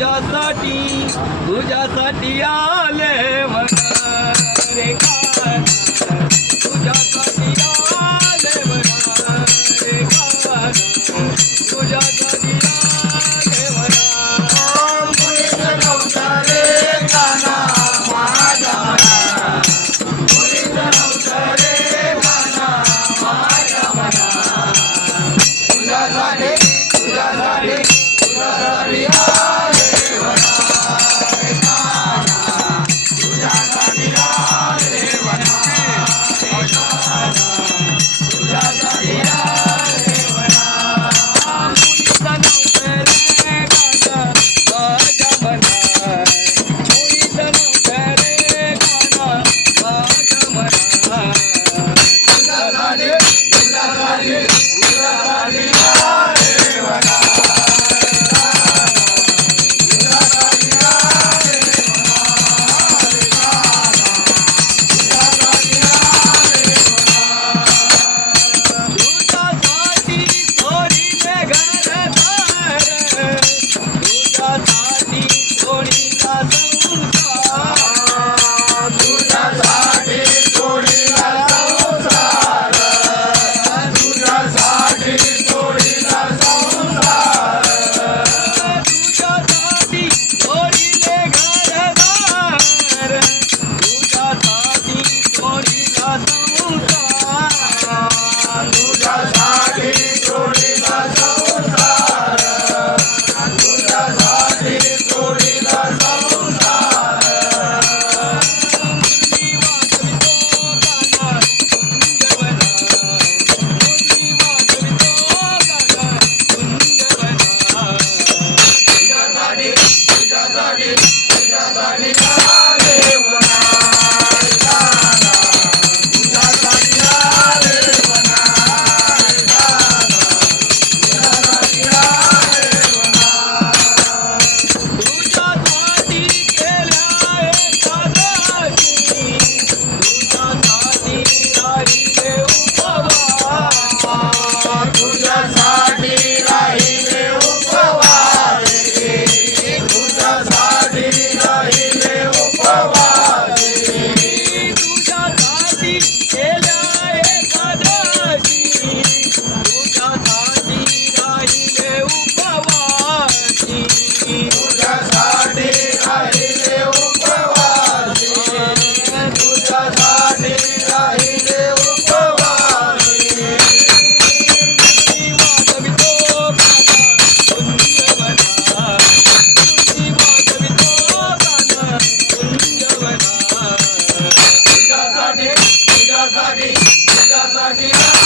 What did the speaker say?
तुझ्यासाठी तुझ्यासाठी आले मना रे गाणं तुझ्यासाठी देशासाठी